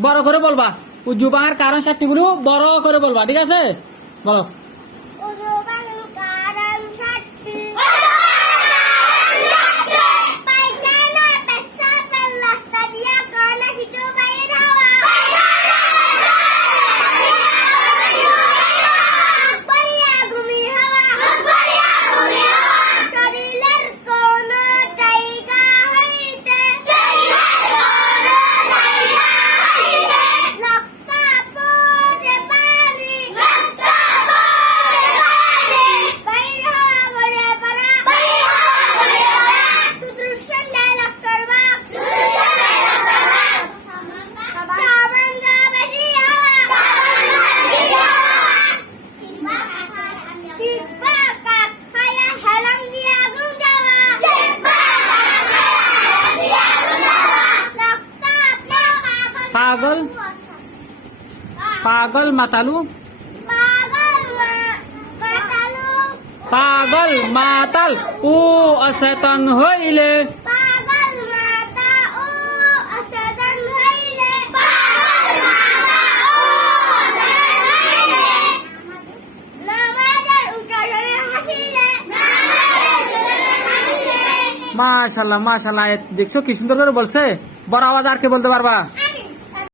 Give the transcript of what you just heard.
বড় করে বলবা। উজ্জু বাংলার কারণ সাতটি বড় করে বলবা ঠিক আছে? বলো। পাগল? পাগল মাতালু? পাগল মাতালু। ও অচেতন হইলে। মাশাল্লাহ মাশাল্লাহ দেখছ কি সুন্দর করে বলছে? বড় আওয়াজ আর কে বলতে পারবা?